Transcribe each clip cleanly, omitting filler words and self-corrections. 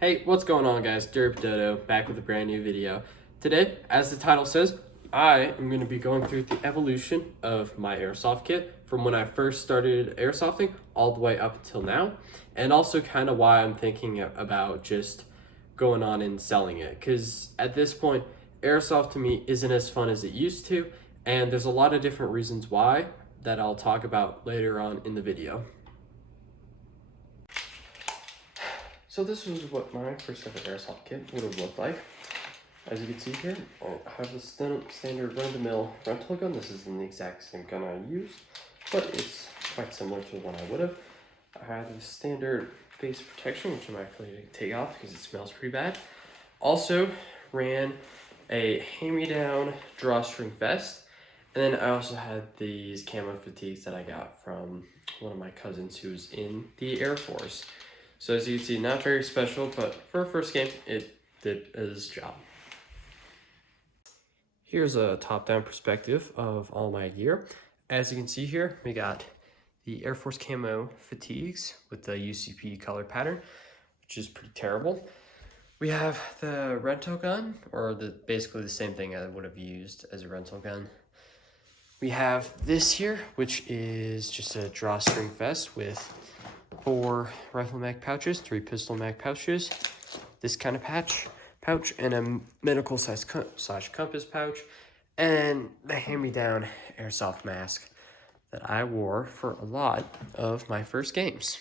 Hey, what's going on guys? Derp Dodo back with a brand new video. Today, as the title says, I am going to be going through the evolution of my airsoft kit from when I first started airsofting all the way up until now, and also kind of why I'm thinking about just going on and selling it, because at this point, airsoft to me isn't as fun as it used to, and there's a lot of different reasons why that I'll talk about later on in the video. So this was what my first ever airsoft kit would have looked like. As you can see here, I have the standard run-of-the-mill rental gun. This isn't the exact same gun I used, but it's quite similar to the one I would have. I had the standard face protection, which I'm actually going to take off because it smells pretty bad. Also ran a hand-me-down drawstring vest, and then I also had these camo fatigues that I got from one of my cousins who's in the Air Force. So as you can see, not very special, but for a first game, it did its job. Here's a top-down perspective of all my gear. As you can see here, we got the Air Force camo fatigues with the UCP color pattern, which is pretty terrible. We have the rental gun, or basically the same thing I would have used as a rental gun. We have this here, which is just a drawstring vest with 4 rifle mag pouches, 3 pistol mag pouches, this kind of pouch, and a medical size compass pouch, and the hand-me-down airsoft mask that I wore for a lot of my first games.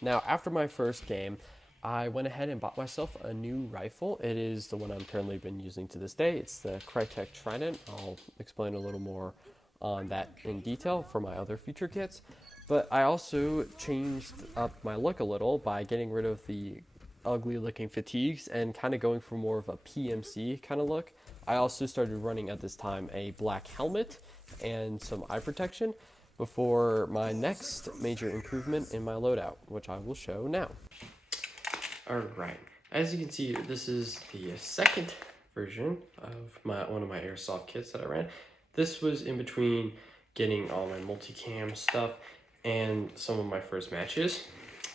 Now, after my first game, I went ahead and bought myself a new rifle. It is the one I'm currently been using to this day. It's the Crytek Trident. I'll explain a little more on that in detail for my other feature kits. But I also changed up my look a little by getting rid of the ugly looking fatigues and kind of going for more of a PMC kind of look. I also started running at this time a black helmet and some eye protection before my next major improvement in my loadout, which I will show now. Alright, as you can see, this is the second version of one of my airsoft kits that I ran. This was in between getting all my multicam stuff and some of my first matches.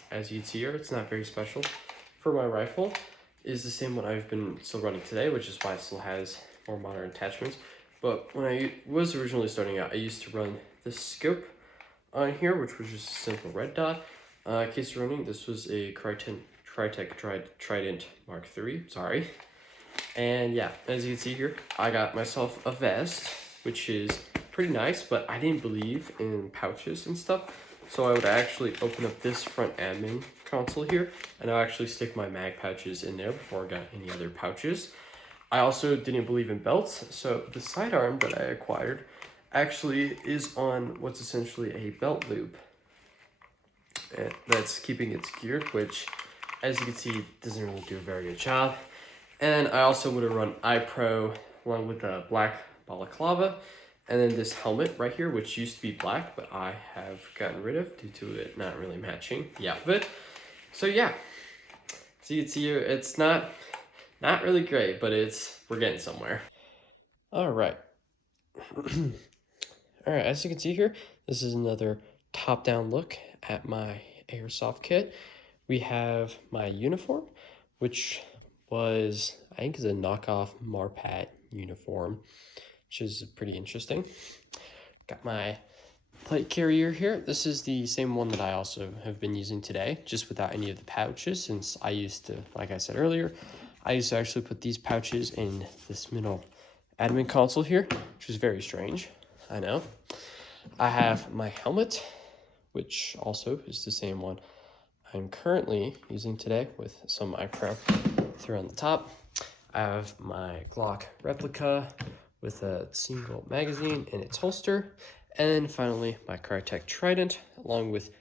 As you can see here, it's not very special. For my rifle, is the same one I've been still running today, which is why it still has more modern attachments. But when I was originally starting out, I used to run this scope on here, which was just a simple red dot. In case you're running, this was a Crytek Trident Mark III, sorry. And yeah, as you can see here, I got myself a vest, which is pretty nice, but I didn't believe in pouches and stuff, so I would actually open up this front admin console here, and I'll actually stick my mag pouches in there before I got any other pouches. I also didn't believe in belts, so the sidearm that I acquired actually is on what's essentially a belt loop that's keeping it secured, which, as you can see, doesn't really do a very good job. And I also would have run iPro along with a black balaclava, and then this helmet right here, which used to be black, but I have gotten rid of due to it not really matching the outfit. So yeah, so you can see here, it's not really great, but we're getting somewhere. All right. All right, as you can see here, this is another top-down look at my airsoft kit. We have my uniform, which was, I think, is a knockoff Marpat uniform, which is pretty interesting. Got my plate carrier here. This is the same one that I also have been using today, just without any of the pouches, since I used to, like I said earlier, I used to actually put these pouches in this middle admin console here, which is very strange, I know. I have my helmet, which also is the same one I'm currently using today with some iPro through on the top. I have my Glock replica with a single magazine in its holster, and then finally my Crytek Trident, along with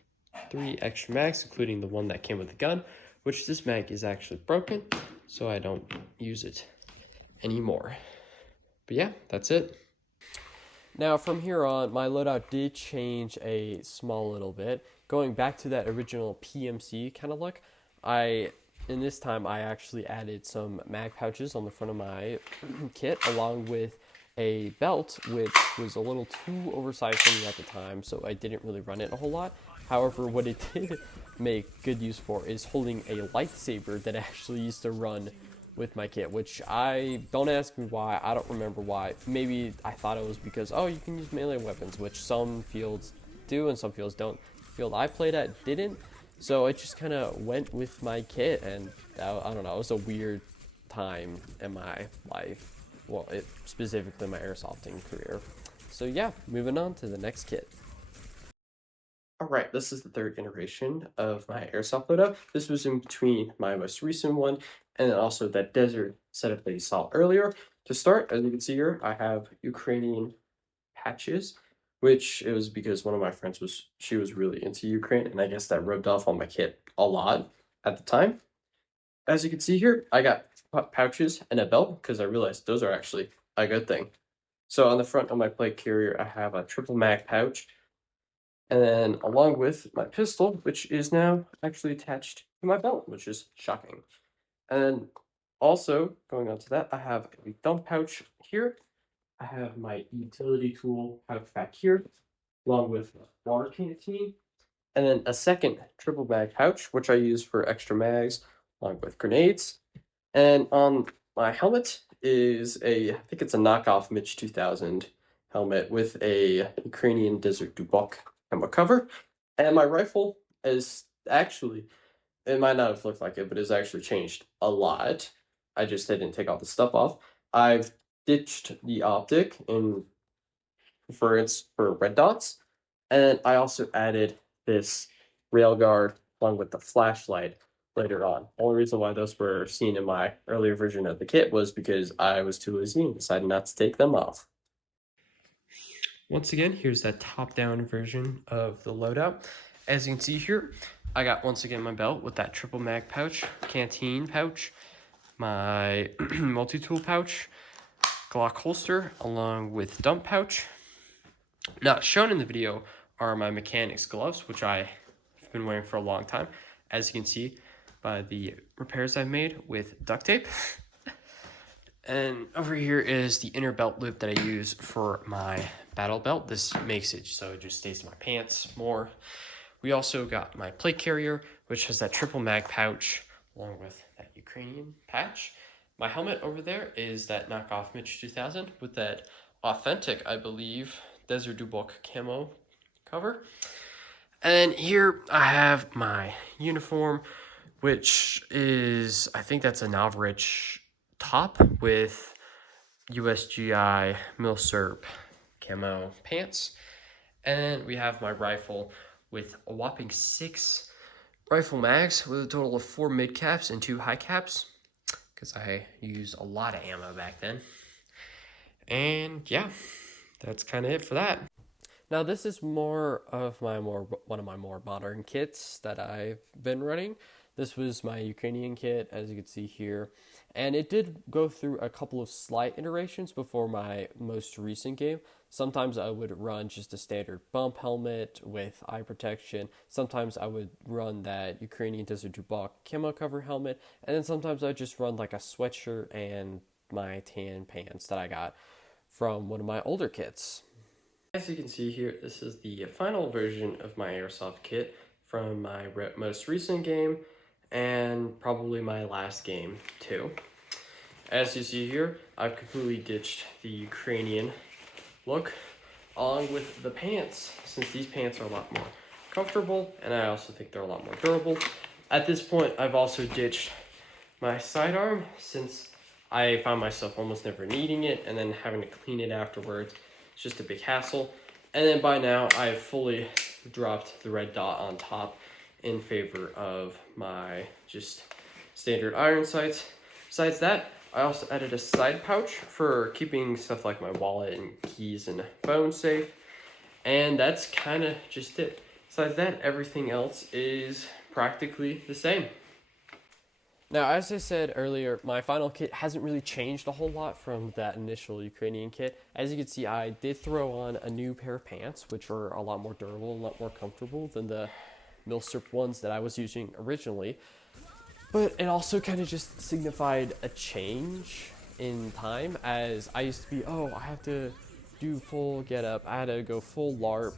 3 extra mags, including the one that came with the gun, which this mag is actually broken, so I don't use it anymore. But yeah, that's it. Now from here on, my loadout did change a small little bit. Going back to that original PMC kind of look, in this time I actually added some mag pouches on the front of my kit, along with a belt, which was a little too oversized for me at the time, so I didn't really run it a whole lot. However, what it did make good use for is holding a lightsaber that I actually used to run with my kit, which I don't ask me why. I don't remember why. Maybe I thought it was because, oh, you can use melee weapons, which some fields do and some fields don't. The field I played at didn't, so it just kind of went with my kit, and I don't know, it was a weird time in my life. Well, specifically my airsofting career. So yeah, moving on to the next kit. Alright, this is the third iteration of my airsoft loadout. This was in between my most recent one and then also that desert setup that you saw earlier. To start, as you can see here, I have Ukrainian patches, which it was because one of my friends she was really into Ukraine, and I guess that rubbed off on my kit a lot at the time. As you can see here, I got pouches and a belt because I realized those are actually a good thing. So on the front of my plate carrier, I have a triple mag pouch, and then along with my pistol, which is now actually attached to my belt, which is shocking. And then also, going on to that, I have a dump pouch here. I have my utility tool pouch back here, along with a water canteen. And then a second triple mag pouch, which I use for extra mags, along with grenades. And on my helmet is I think it's a knockoff Mitch 2000 helmet with a Ukrainian Desert Dubok camo cover. And my rifle is actually, it might not have looked like it, but it's actually changed a lot. I just didn't take all the stuff off. I've ditched the optic in for red dots, and I also added this railguard along with the flashlight later on. Only reason why those were seen in my earlier version of the kit was because I was too lazy and decided not to take them off. Once again, here's that top-down version of the loadout. As you can see here, I got once again my belt with that triple mag pouch, canteen pouch, my multi-tool pouch, Glock holster, along with dump pouch. Not shown in the video are my mechanics gloves, which I've been wearing for a long time, as you can see by the repairs I've made with duct tape. And over here is the inner belt loop that I use for my battle belt. This makes it so it just stays in my pants more. We also got my plate carrier, which has that triple mag pouch along with that Ukrainian patch. My helmet over there is that knockoff Mitch 2000 with that authentic, I believe, Desert Dubok camo cover. And here I have my uniform, which is, I think that's a Navarich top with USGI Milsurp camo pants. And we have my rifle with a whopping 6 rifle mags with a total of 4 mid caps and 2 high caps, because I used a lot of ammo back then. And yeah, that's kind of it for that. Now this is one of my more modern kits that I've been running. This was my Ukrainian kit, as you can see here, and it did go through a couple of slight iterations before my most recent game. Sometimes I would run just a standard bump helmet with eye protection. Sometimes I would run that Ukrainian Desert Dubok camo cover helmet, and then sometimes I'd just run like a sweatshirt and my tan pants that I got from one of my older kits. As you can see here, this is the final version of my airsoft kit from my most recent game and probably my last game too. As you see here, I've completely ditched the Ukrainian look along with the pants, since these pants are a lot more comfortable and I also think they're a lot more durable. At this point, I've also ditched my sidearm since I found myself almost never needing it and then having to clean it afterwards. It's just a big hassle. And then by now, I've fully dropped the red dot on top in favor of my just standard iron sights. Besides that, I also added a side pouch for keeping stuff like my wallet and keys and phone safe. And that's kind of just it. Besides that, everything else is practically the same. Now, as I said earlier, my final kit hasn't really changed a whole lot from that initial Ukrainian kit. As you can see, I did throw on a new pair of pants, which are a lot more durable and a lot more comfortable than the Milsurp ones that I was using originally. But it also kind of just signified a change in time, as I used to be, I have to do full get up, I had to go full LARP,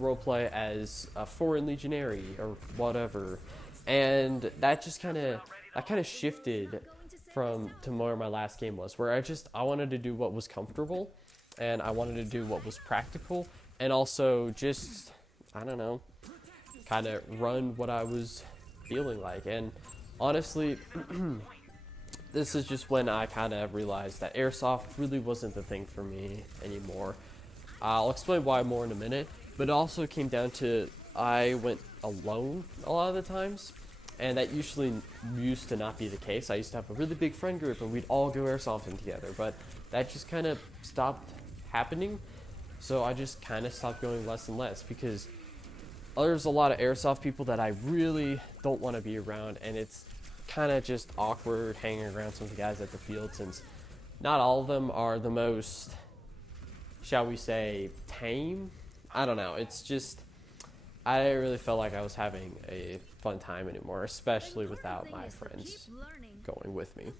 roleplay as a foreign legionary or whatever, and that just kind of shifted from to where my last game was, where I wanted to do what was comfortable, and I wanted to do what was practical, and also just, I don't know, kind of run what I was feeling like. And honestly, this is just when I kind of realized that airsoft really wasn't the thing for me anymore. I'll explain why more in a minute, but it also came down to I went alone a lot of the times, and that usually used to not be the case. I used to have a really big friend group, and we'd all go airsofting together, but that just kind of stopped happening, so I just kind of stopped going less and less, because there's a lot of airsoft people that I really don't want to be around, and it's kind of just awkward hanging around some of the guys at the field, since not all of them are the most, shall we say, tame. I don't know. It's just, I didn't really feel like I was having a fun time anymore, especially without my friends going with me.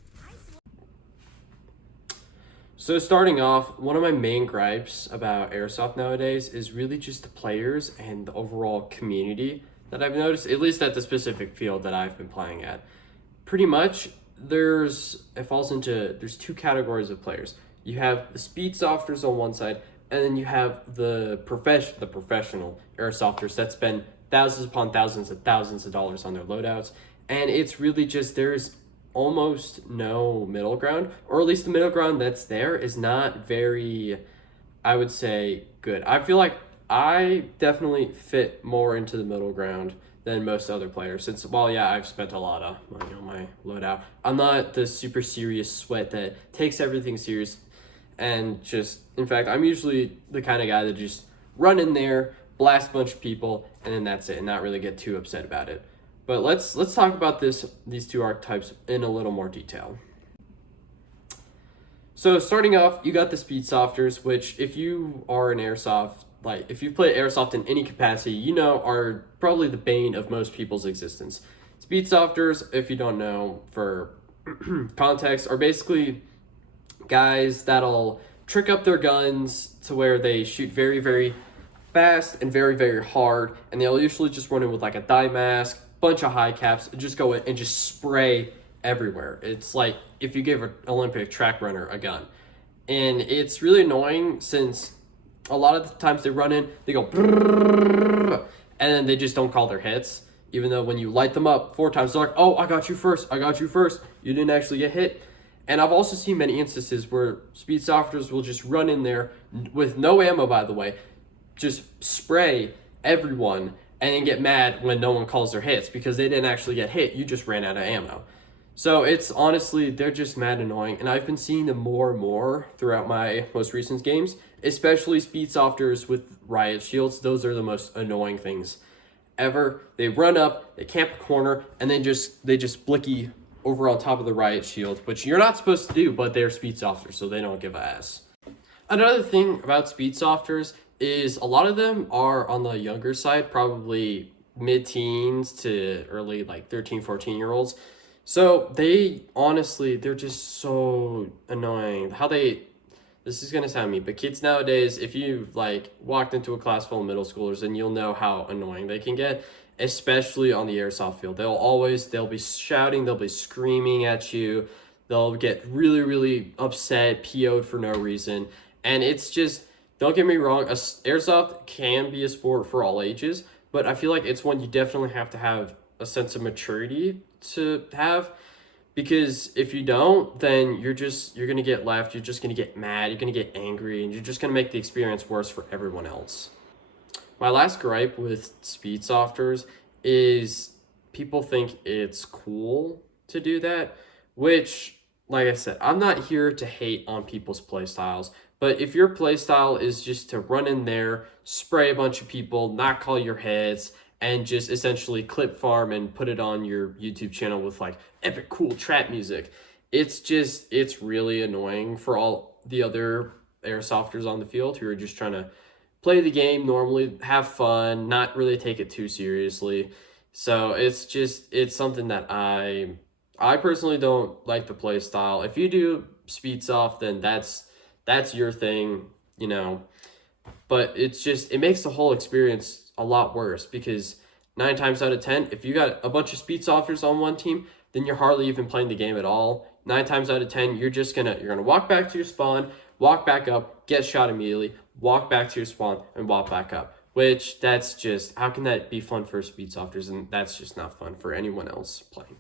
So starting off, one of my main gripes about airsoft nowadays is really just the players and the overall community that I've noticed, at least at the specific field that I've been playing at. Pretty much, there's two categories of players. You have the speed softers on one side, and then you have the professional airsofters that spend thousands upon thousands and thousands of dollars on their loadouts. And it's really just, there's almost no middle ground, or at least the middle ground that's there is not very, I would say, good. I feel like I definitely fit more into the middle ground than most other players, since, well, yeah, I've spent a lot of money on my loadout. I'm not the super serious sweat that takes everything serious, and just, in fact, I'm usually the kind of guy that just run in there, blast a bunch of people, and then that's it, and not really get too upset about it. But let's talk about these two archetypes in a little more detail. So starting off, you got the speed softers, which if you are an airsoft, like if you play airsoft in any capacity, you know are probably the bane of most people's existence. Speed softers, if you don't know, for context, are basically guys that'll trick up their guns to where they shoot very, very fast and very, very hard, and they'll usually just run in with like a dye mask, bunch of high caps, and just go in and just spray everywhere. It's like if you give an Olympic track runner a gun. And it's really annoying, since a lot of the times they run in, they go brrrr, and then they just don't call their hits, even though when you light them up 4 times, they're like, oh, I got you first, you didn't actually get hit. And I've also seen many instances where speed softers will just run in there with no ammo, by the way, just spray everyone, and then get mad when no one calls their hits because they didn't actually get hit. You just ran out of ammo. So it's honestly, they're just mad annoying. And I've been seeing them more and more throughout my most recent games, especially speed softers with riot shields. Those are the most annoying things ever. They run up, they camp a corner, and then they just blicky over on top of the riot shield, which you're not supposed to do, but they're speed softers, so they don't give a ass. Another thing about speed softers is a lot of them are on the younger side, probably mid-teens to early, like 13, 14-year-olds. So they're just so annoying. This is going to sound mean, but kids nowadays, if you've like walked into a class full of middle schoolers, then you'll know how annoying they can get, especially on the airsoft field. They'll be shouting, they'll be screaming at you, they'll get really, really upset, PO'd for no reason. And it's just, don't get me wrong, airsoft can be a sport for all ages, but I feel like it's one you definitely have to have a sense of maturity to have, because if you don't, then you're going to get left, you're just going to get mad, you're going to get angry, and you're just going to make the experience worse for everyone else. My last gripe with speed softers is people think it's cool to do that, which, like I said, I'm not here to hate on people's play styles. But if your playstyle is just to run in there, spray a bunch of people, not call your hits, and just essentially clip farm and put it on your YouTube channel with like epic cool trap music, it's really annoying for all the other airsofters on the field who are just trying to play the game normally, have fun, not really take it too seriously. So it's something that I personally don't like the play style. If you do speed soft, then that's your thing, you know. but it makes the whole experience a lot worse because 9 times out of 10, if you got a bunch of speed softers on one team, then you're hardly even playing the game at all. 9 times out of 10, you're gonna walk back to your spawn, walk back up, get shot immediately, walk back to your spawn, and walk back up. Which that's just, how can that be fun for speed softers? And that's just not fun for anyone else playing.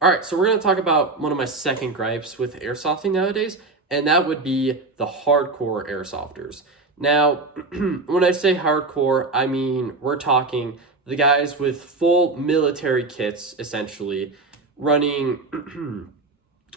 All right, so we're gonna talk about one of my second gripes with airsofting nowadays, and that would be the hardcore airsofters. Now, when I say hardcore, I mean we're talking the guys with full military kits, essentially, running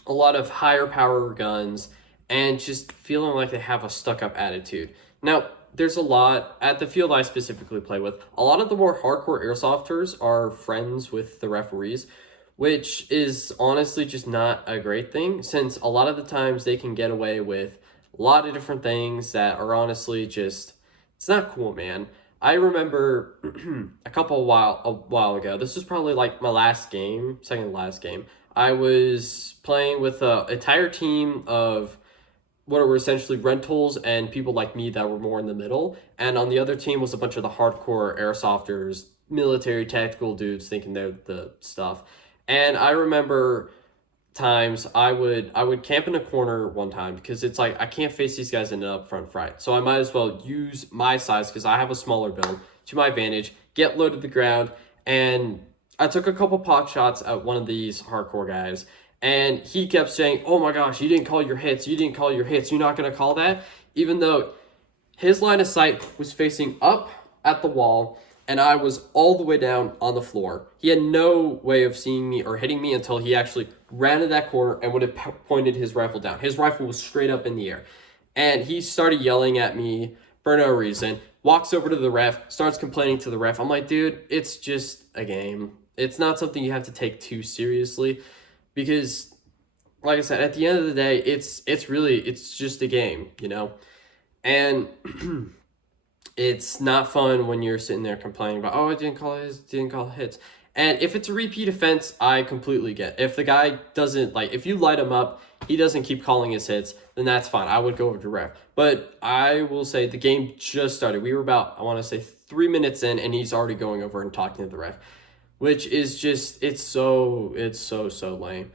a lot of higher power guns and just feeling like they have a stuck-up attitude. Now, there's a lot, at the field I specifically play with, a lot of the more hardcore airsofters are friends with the referees, which is honestly just not a great thing, since a lot of the times they can get away with a lot of different things that are honestly just, it's not cool, man. I remember a while ago, this was probably like my second to last game, I was playing with an entire team of what were essentially rentals and people like me that were more in the middle. And on the other team was a bunch of the hardcore airsofters, military tactical dudes thinking they're the stuff. And I remember times I would camp in a corner one time because it's like I can't face these guys in an upfront fight. So I might as well use my size because I have a smaller build to my advantage, get low to the ground, and I took a couple pot shots at one of these hardcore guys. And he kept saying, oh my gosh, you didn't call your hits. You didn't call your hits. You're not going to call that? Even though his line of sight was facing up at the wall and I was all the way down on the floor. He had no way of seeing me or hitting me until he actually ran to that corner and would have pointed his rifle down. His rifle was straight up in the air. And he started yelling at me for no reason, walks over to the ref, starts complaining to the ref. I'm like, dude, it's just a game. It's not something you have to take too seriously. Because, like I said, at the end of the day, it's just a game, you know? And it's not fun when you're sitting there complaining about, oh, I didn't call hits. And if it's a repeat offense, I completely get. If the guy doesn't, like, if you light him up, he doesn't keep calling his hits, then that's fine. I would go over to ref. But I will say the game just started. We were about, I want to say, 3 minutes in, and he's already going over and talking to the ref. Which is just, it's so lame.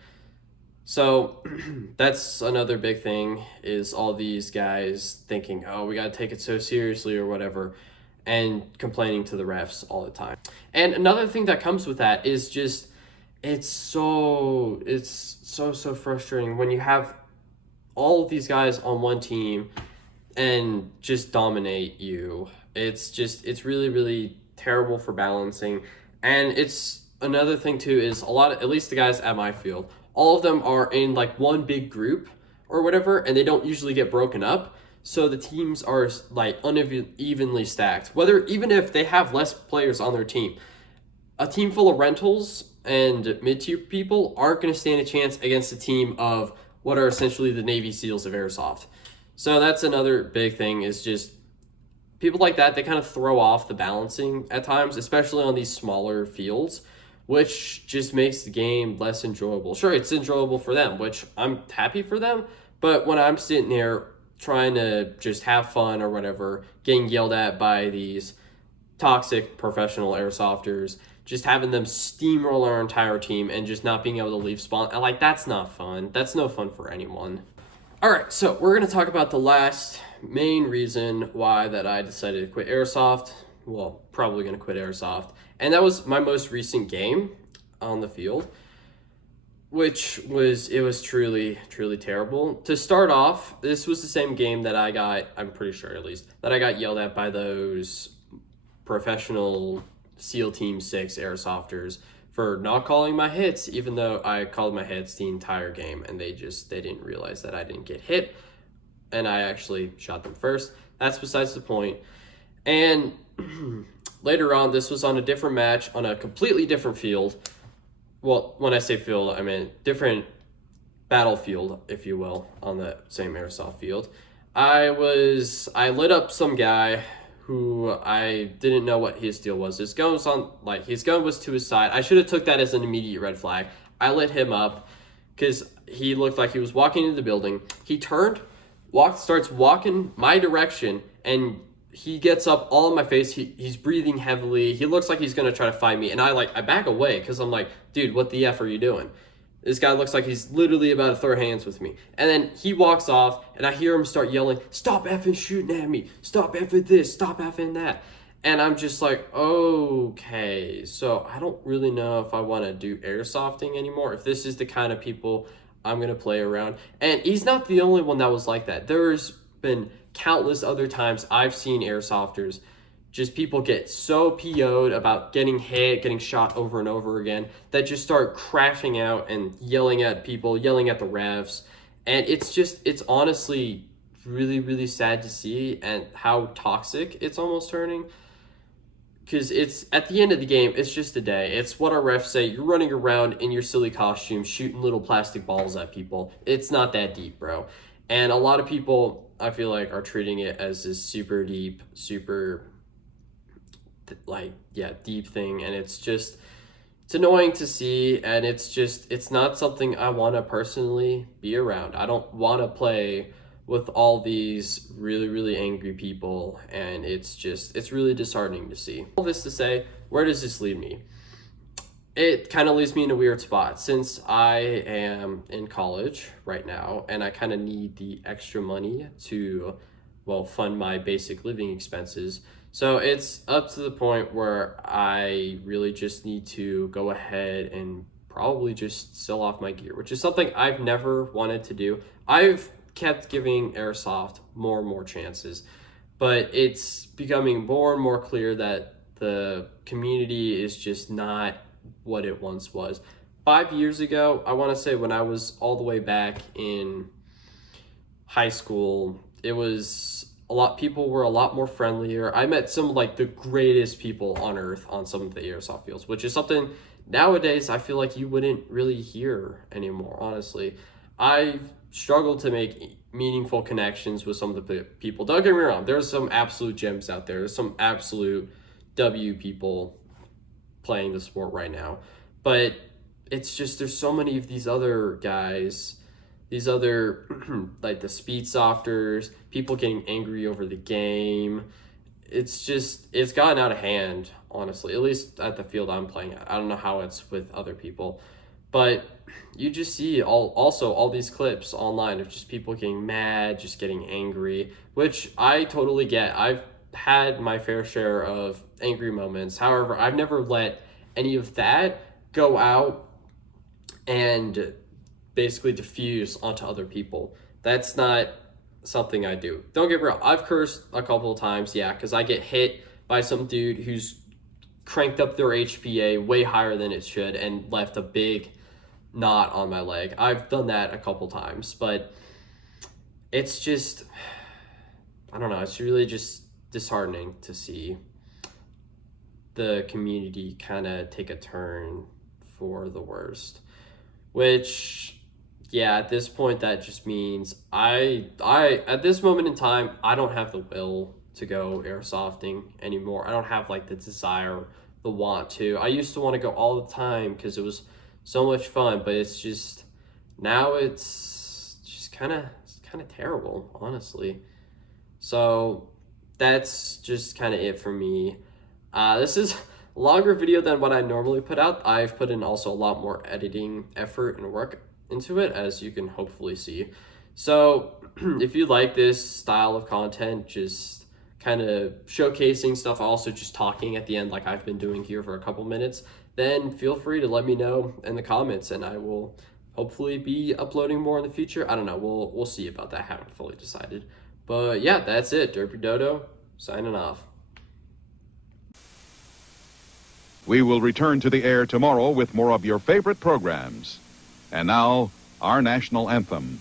So that's another big thing is all these guys thinking, oh, we got to take it so seriously or whatever, and complaining to the refs all the time. And another thing that comes with that is just, it's so frustrating when you have all of these guys on one team and just dominate you. It's really, really terrible for balancing. And it's another thing too is at least the guys at my field, all of them are in like one big group or whatever, and they don't usually get broken up. So the teams are like unevenly stacked. Even if they have less players on their team, a team full of rentals and mid-tier people aren't going to stand a chance against a team of what are essentially the Navy SEALs of airsoft. So that's another big thing is just people like that, they kind of throw off the balancing at times, especially on these smaller fields, which just makes the game less enjoyable. Sure, it's enjoyable for them, which I'm happy for them, but when I'm sitting there trying to just have fun or whatever, getting yelled at by these toxic professional airsofters, just having them steamroll our entire team and just not being able to leave spawn, like, that's not fun. That's no fun for anyone. All right, so we're going to talk about the last main reason why that I decided to quit airsoft. Well, probably going to quit airsoft. And that was my most recent game on the field, which was truly, truly terrible. To start off, this was the same game that I got, I'm pretty sure at least, that I got yelled at by those professional SEAL Team 6 airsofters for not calling my hits, even though I called my hits the entire game, and they didn't realize that I didn't get hit, and I actually shot them first. That's besides the point. And later on, this was on a different match on a completely different field. Well, when I say field, I mean different battlefield, if you will, on the same airsoft field. I lit up some guy who I didn't know what his deal was. His gun was to his side. I should have took that as an immediate red flag. I lit him up because he looked like he was walking into the building. He turned, starts walking my direction, and he gets up all in my face. He's breathing heavily. He looks like he's gonna try to fight me, and I back away because I'm like, dude, what the F are you doing? This guy looks like he's literally about to throw hands with me. And then he walks off, and I hear him start yelling, stop effing shooting at me. Stop effing this. Stop effing that. And I'm just like, okay, so I don't really know if I want to do airsofting anymore, if this is the kind of people I'm going to play around. And he's not the only one that was like that. There's been countless other times I've seen airsofters, just people get so PO'd about getting hit, getting shot over and over again, that just start crashing out and yelling at people, yelling at the refs. And it's honestly really, really sad to see and how toxic it's almost turning. Because it's, at the end of the game, it's just a day. It's what our refs say. You're running around in your silly costume, shooting little plastic balls at people. It's not that deep, bro. And a lot of people, I feel like, are treating it as this super deep, super, deep thing. And it's annoying to see. And it's not something I want to personally be around. I don't want to play with all these really, really angry people, and it's really disheartening to see. All this to say, where does this leave me? It kind of leaves me in a weird spot since I am in college right now, and I kind of need the extra money to, fund my basic living expenses. So it's up to the point where I really just need to go ahead and probably just sell off my gear, which is something I've never wanted to do. I've kept giving airsoft more and more chances, but it's becoming more and more clear that the community is just not what it once was. 5 years ago, I want to say, when I was all the way back in high school, it was people were a lot more friendlier. I met some of like the greatest people on earth on some of the airsoft fields, which is something nowadays I feel like you wouldn't really hear anymore, honestly. I've struggled to make meaningful connections with some of the people. Don't get me wrong, there's some absolute gems out there. There's some absolute W people playing the sport right now. But it's just, there's so many of these other guys, these other, like the speed softers, people getting angry over the game. It's gotten out of hand, honestly, at least at the field I'm playing at. I don't know how it's with other people. But you just see all these clips online of just people getting mad, just getting angry, which I totally get. I've had my fair share of angry moments. However, I've never let any of that go out and basically diffuse onto other people. That's not something I do. Don't get me wrong, I've cursed a couple of times, yeah, because I get hit by some dude who's cranked up their HPA way higher than it should and left a big knot on my leg. I've done that a couple times, but it's just, I don't know, it's really just disheartening to see the community kind of take a turn for the worst, which, yeah, at this point, that just means I at this moment in time, I don't have the will to go airsofting anymore. I don't have like the desire, the want to. I used to want to go all the time because it was so much fun, but it's just, now it's just kind of terrible, honestly. So that's just kind of it for me. This is a longer video than what I normally put out. I've put in also a lot more editing effort and work into it, as you can hopefully see. So if you like this style of content, just kind of showcasing stuff, also just talking at the end like I've been doing here for a couple minutes, then feel free to let me know in the comments, and I will hopefully be uploading more in the future. I don't know, we'll see about that. I haven't fully decided. But yeah, that's it. Derpy Dodo, signing off. We will return to the air tomorrow with more of your favorite programs. And now, our national anthem.